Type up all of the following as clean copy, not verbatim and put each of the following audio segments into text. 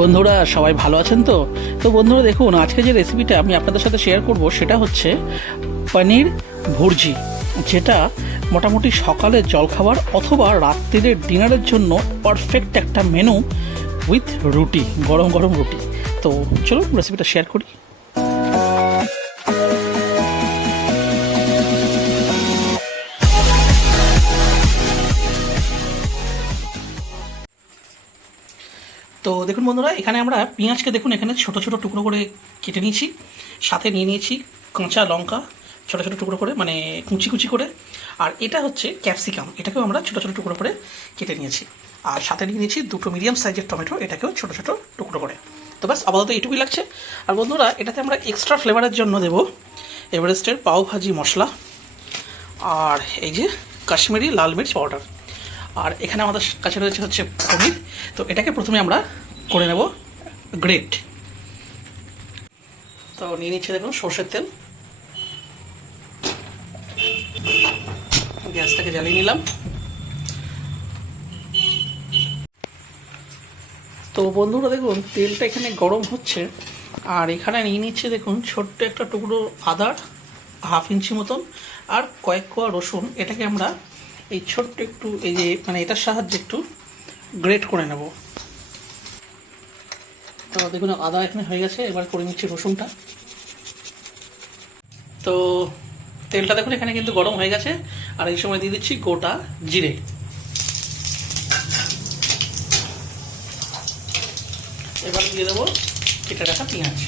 বন্ধুরা সবাই ভালো আছেন তো? তো বন্ধুরা দেখুন, আজকে যে রেসিপিটা আমি আপনাদের সাথে শেয়ার করব সেটা হচ্ছে পনির ভুর্জি, যেটা মোটামুটি সকালের জলখাবার অথবা রাত্রিরের ডিনারের জন্য পারফেক্ট একটা মেনু উইথ রুটি, গরম গরম রুটি। তো চলুন রেসিপিটা শেয়ার করি। তো দেখুন বন্ধুরা, এখানে আমরা পেঁয়াজকে দেখুন এখানে ছোট ছোট টুকরো করে কেটে নিয়েছি, সাথে নিয়ে নিয়েছি কাঁচা লঙ্কা ছোট ছোট টুকরো করে, মানে কুচি কুচি করে। আর এটা হচ্ছে ক্যাপসিকাম, এটাকেও আমরা ছোট ছোট টুকরো করে কেটে নিয়েছি। আর সাথে নিয়ে নিয়েছি দুটো মিডিয়াম সাইজের টমেটো, এটাকেও ছোট ছোট টুকরো করে। তো ব্যাস আপাতত এইটুকুই লাগছে। আর বন্ধুরা, এটাতে আমরা এক্সট্রা ফ্লেভারের জন্য দেবো এভারেস্টের পাও ভাজি মশলা, আর এই যে কাশ্মীরি লাল মির্চ পাউডার। আর এখানে আমাদের কাছে রয়েছে হচ্ছে পনির। তো এটাকে প্রথমে আমরা করে নেব গ্রেট। তো নিয়ে নিচ্ছে দেখুন সর্ষের তেল, গ্যাসটাকে জ্বালিয়ে নিলাম। তো বন্ধুরা দেখুন, তেলটা এখানে গরম হচ্ছে, আর এখানে নিয়ে নিচ্ছে দেখুন ছোট্ট একটা টুকরো আদার, হাফ ইঞ্চি মতন, আর কয়েক কোয়া রসুন। এটাকে আমরা এই ছোট্ট একটু এই যে মানে এটার সাহায্যে একটু গ্রেট করে নেব। তো দেখুন আদা এখানে হয়ে গেছে, এবার করে নিচ্ছি রসুনটা। তো তেলটা দেখুন এখানে কিন্তু গরম হয়ে গেছে, আর এই সময় দিয়ে দিচ্ছি গোটা জিরে। এবার দিয়ে দেবো কেটে রাখা পেঁয়াজ,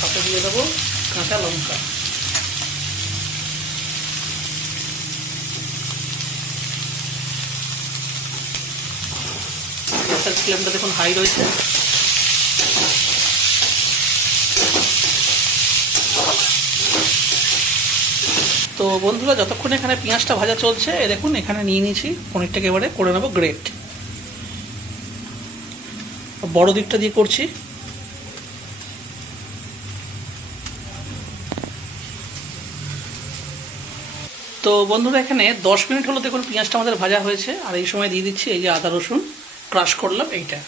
সাথে দিয়ে দেবো কাঁচা লঙ্কা। গ্যাসের ফ্লেমটা দেখুন হাই রয়েছে। তো বন্ধুরা, যতক্ষণ এখানে পেঁয়াজটা ভাজা চলছে, দেখুন এখানে নিয়ে নিয়েছি পনিরটাকে, এবারে করে নেবো গ্রেট। বড় দিকটা দিয়ে করছি। তো বন্ধুরা, এখানে 10 মিনিট হলো দেখুন পেঁয়াজটা আমাদের ভাজা হয়েছে। আর এই সময় দিয়ে দিচ্ছি এই যে আদা রসুন ক্রাশ করলাম এইটা।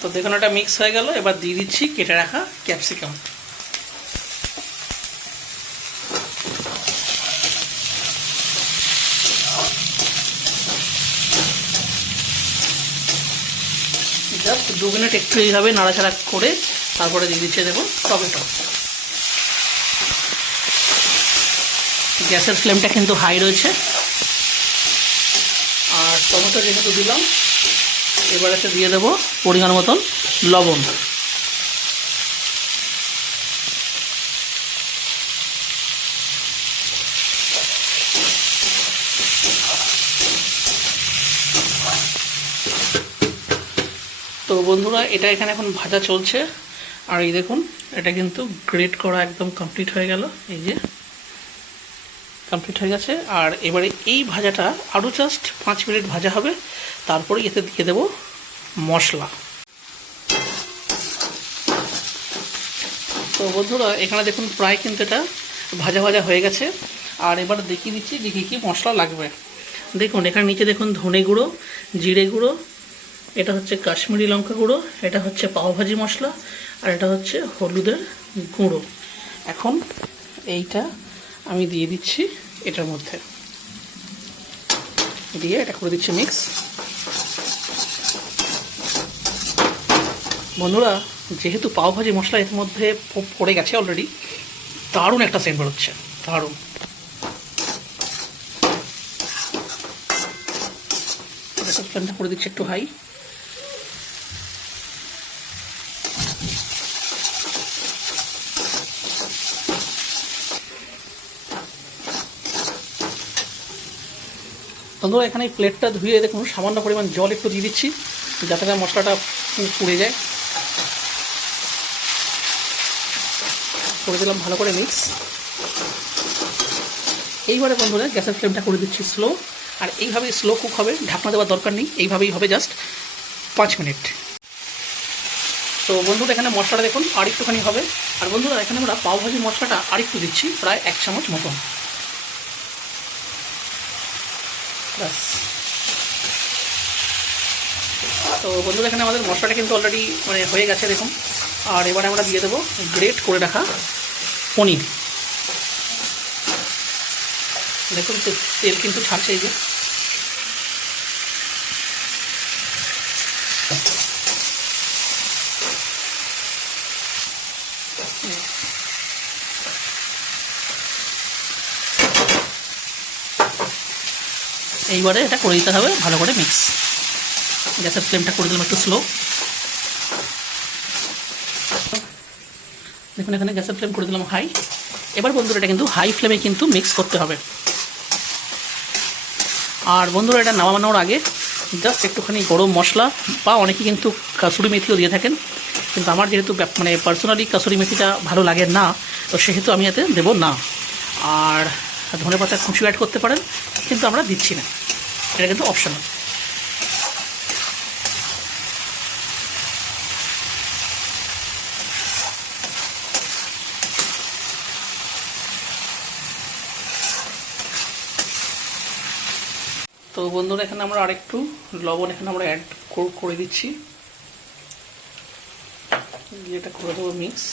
তো দেখুন এটা মিক্স হয়ে গেল। এবার দিয়ে দিচ্ছি কেটে রাখা ক্যাপসিকাম। জাস্ট 2 মিনিট একটু এইভাবে নাড়াচাড়া করে তারপরে দিয়ে দিচ্ছে দেখুন টমেটো। গ্যাসের ফ্লেমটা কিন্তু হাই রয়েছে। আর টমেটো যেহেতু দিলাম, এবারেতে দিয়ে দেবো পরিমাণ মতন লবণ। তো বন্ধুরা, এটা এখানে এখন ভাজা চলছে। আর এই দেখুন এটা কিন্তু গ্রেট করা একদম কমপ্লিট হয়ে গেল, এই যে কমপ্লিট হয়ে গেছে। আর এবারে এই ভাজাটা আরও জাস্ট 5 মিনিট ভাজা হবে, তারপরে এতে দিয়ে দেবো মশলা। তো বন্ধুরা, এখানে দেখুন প্রায় কিন্তু এটা ভাজা ভাজা হয়ে গেছে। আর এবার দেখিয়ে দিচ্ছি যে কী কী মশলা লাগবে। দেখুন এখানে নিচে দেখুন ধনে গুঁড়ো, জিরে গুঁড়ো, এটা হচ্ছে কাশ্মীরি লঙ্কা গুঁড়ো, এটা হচ্ছে পাওভাজি মশলা, আর এটা হচ্ছে হলুদের গুঁড়ো। এখন এইটা আমি দিয়ে দিচ্ছি এটার মধ্যে, দিয়ে এটা করে দিচ্ছি মিক্স। বন্ধুরা, যেহেতু পাওভাজি মশলা এর মধ্যে পড়ে গেছে অলরেডি, দারুণ একটা সেন্ট বেরোচ্ছে, দারুণ। ফ্লেমটা করে দিচ্ছি একটু হাই। বন্ধুরা, এখানে এই প্লেটটা ধুয়ে দেখুন সামান্য পরিমাণ জল একটু দিয়ে দিচ্ছি, যাতে না মশলাটা পুড়ে যায়। করে দিলাম ভালো করে মিক্স। এইবারে বন্ধুরা গ্যাসের ফ্লেমটা করে দিচ্ছি স্লো। আর এইভাবেই স্লো কুক হবে, ঢাকনা দেওয়ার দরকার নেই, এইভাবেই হবে জাস্ট। 5 মিনিট। তো বন্ধুরা এখানে মশলাটা দেখুন আর একটুখানি হবে। আর বন্ধুরা এখানে আমরা পাওভাজি মশলাটা আর একটু দিচ্ছি, প্রায় 1 চামচ মতন। ব্যাস। তো বন্ধুরা এখানে আমাদের মশলাটা কিন্তু অলরেডি মানে হয়ে গেছে দেখুন। আর এবারে আমরা দিয়ে দেবো গ্রেট করে রাখা পনির। দেখুন তেল কিন্তু ছাড়ছে এই যে। এইবারে এটা করে দিতে হবে ভালো করে মিক্স। গ্যাসের ফ্লেমটা করে দিলাম একটু স্লো। দেখুন এখানে গ্যাসের ফ্লেম করে দিলাম হাই। এবার বন্ধুরা এটা কিন্তু হাই ফ্লেমে কিন্তু মিক্স করতে হবে। আর বন্ধুরা এটা নামানোর আগে জাস্ট একটুখানি গরম মশলা বা অনেকে কিন্তু কাসুরি মেথিও দিয়ে থাকেন, কিন্তু আমার যেহেতু মানে পার্সোনালি কাসুরি মেথিটা ভালো লাগে না, তো সেহেতু আমি এতে দেবো না। আর ধনেপাতা কুচি অ্যাড করতে পারেন, কিন্তু আমরা দিচ্ছি না, এটা কিন্তু অপশনাল। তো বন্ধুরা এখানে আমরা আরেকটু লবণ এখানে আমরা অ্যাড করে দিচ্ছি, এটা করে দেবো মিক্স।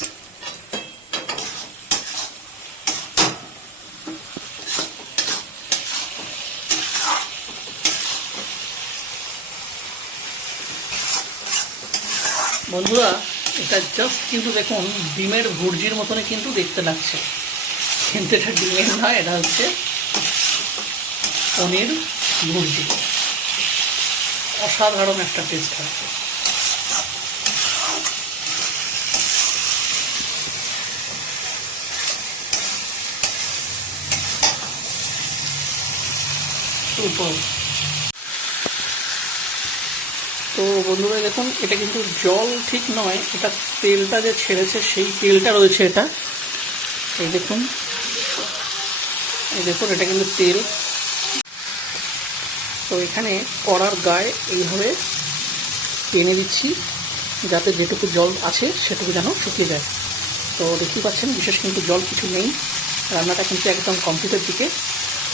বন্ধুরা এটা জাস্ট কিন্তু দেখুন ডিমের ভুর্জির মতনই কিন্তু দেখতে লাগছে, কিন্তু এটা ডিমের নয়, এটা হচ্ছে পনির ভুর্জি। অসাধারণ একটা টেস্ট হয়। সুপার। তো বন্ধুরা দেখুন এটা কিন্তু জল ঠিক নয়, এটা তেলটা যে ছেড়েছে সেই তেলটা রয়েছে এটা। এই দেখুন, এই দেখুন এটা কিন্তু তেল। তো এখানে কড়ার গায়ে এইভাবে টেনে দিচ্ছি, যাতে যেটুকু জল আছে সেটুকু যেন শুকিয়ে যায়। তো দেখতেই পাচ্ছেন বিশেষ কিন্তু জল কিছু নেই, রান্নাটা কিন্তু একদম কমপ্লিটের দিকে।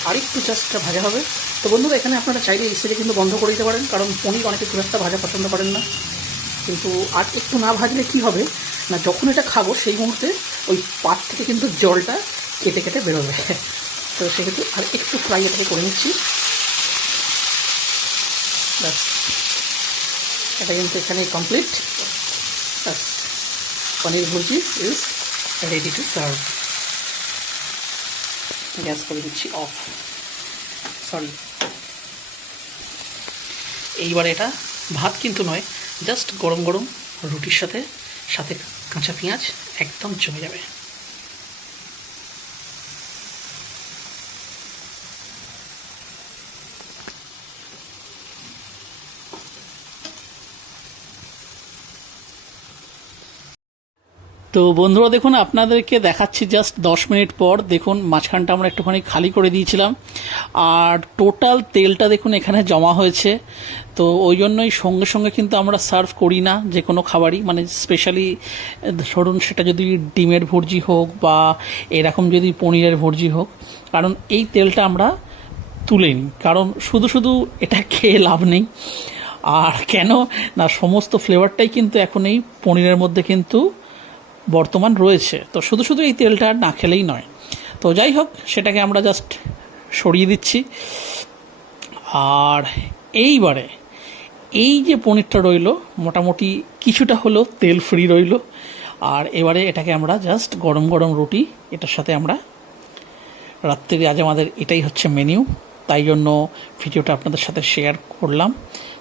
আর একটু জাস্ট ভাজা হবে। তো বন্ধুরা এখানে আপনারা চাইলে এই সাইডে কিন্তু বন্ধ করে দিতে পারেন, কারণ পনির অনেকে খুব একটা ভাজা পছন্দ করেন না। কিন্তু আর একটু না ভাজলে কি হবে না, যখন এটা খাবো সেই মুহূর্তে ওই পাট থেকে কিন্তু জলটা কেটে কেটে বেরোবে। তো সেক্ষেত্রে আর একটু ফ্রাই এটাকে করে নিচ্ছি। ব্যাস, এটা কিন্তু এখানে কমপ্লিট। ব্যাস, paneer bhurji is ready to serve. Gas করে দিচ্ছি অফ, সরি। এইবার এটা ভাত কিন্তু নয়, জাস্ট গরম গরম রুটির সাথে সাথে কাঁচা পেঁয়াজ একদম জমে যাবে। তো বন্ধুরা দেখুন আপনাদেরকে দেখাচ্ছি জাস্ট 10 মিনিট পর। দেখুন মাঝখানটা আমরা একটুখানি খালি করে দিয়েছিলাম, আর টোটাল তেলটা দেখুন এখানে জমা হয়েছে। তো ওই জন্যই সঙ্গে সঙ্গে কিন্তু আমরা সার্ভ করি না যে কোনো খাবারই, মানে স্পেশালি ধরুন সেটা যদি ডিমের ভুর্জি হোক বা এরকম যদি পনিরের ভুর্জি হোক, কারণ এই তেলটা আমরা তুলে নিই, কারণ শুধু শুধু এটা খেয়ে লাভ নেই। আর কেন না, সমস্ত ফ্লেভারটাই কিন্তু এখন এই পনিরের মধ্যে কিন্তু বর্তমান রয়েছে। তো শুধু শুধু এই তেলটা না খেলেই নয়। তো যাই হোক, সেটাকে আমরা জাস্ট সরিয়ে দিচ্ছি। আর এইবারে এই যে পনিরটা রইল মোটামুটি কিছুটা হলো তেল ফ্রি রইল। আর এবারে এটাকে আমরা জাস্ট গরম গরম রুটি এটার সাথে আমরা রাত্রে, আজ আমাদের এটাই হচ্ছে মেনিউ, তাই জন্য ভিডিওটা আপনাদের সাথে শেয়ার করলাম।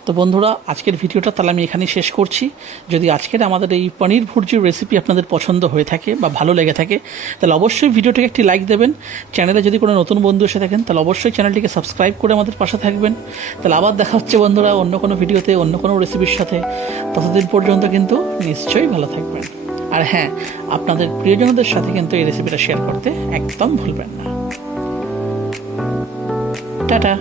তো বন্ধুরা আজকের ভিডিওটা তাহলে আমি এখানেই শেষ করছি। যদি আজকের আমাদের এই পনির ভুর্জির রেসিপি আপনাদের পছন্দ হয়ে থাকে বা ভালো লেগে থাকে, তাহলে অবশ্যই ভিডিওটাকে একটি লাইক দেবেন। চ্যানেলে যদি কোনো নতুন বন্ধু এসে থাকেন তাহলে অবশ্যই চ্যানেলটিকে সাবস্ক্রাইব করে আমাদের পাশে থাকবেন। তাহলে আবার দেখা হচ্ছে বন্ধুরা অন্য কোনো ভিডিওতে, অন্য কোনো রেসিপির সাথে। ততদিন পর্যন্ত কিন্তু নিশ্চয়ই ভালো থাকবেন। আর হ্যাঁ, আপনাদের প্রিয়জনদের সাথে কিন্তু এই রেসিপিটা শেয়ার করতে একদম ভুলবেন না। টাটা।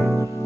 you.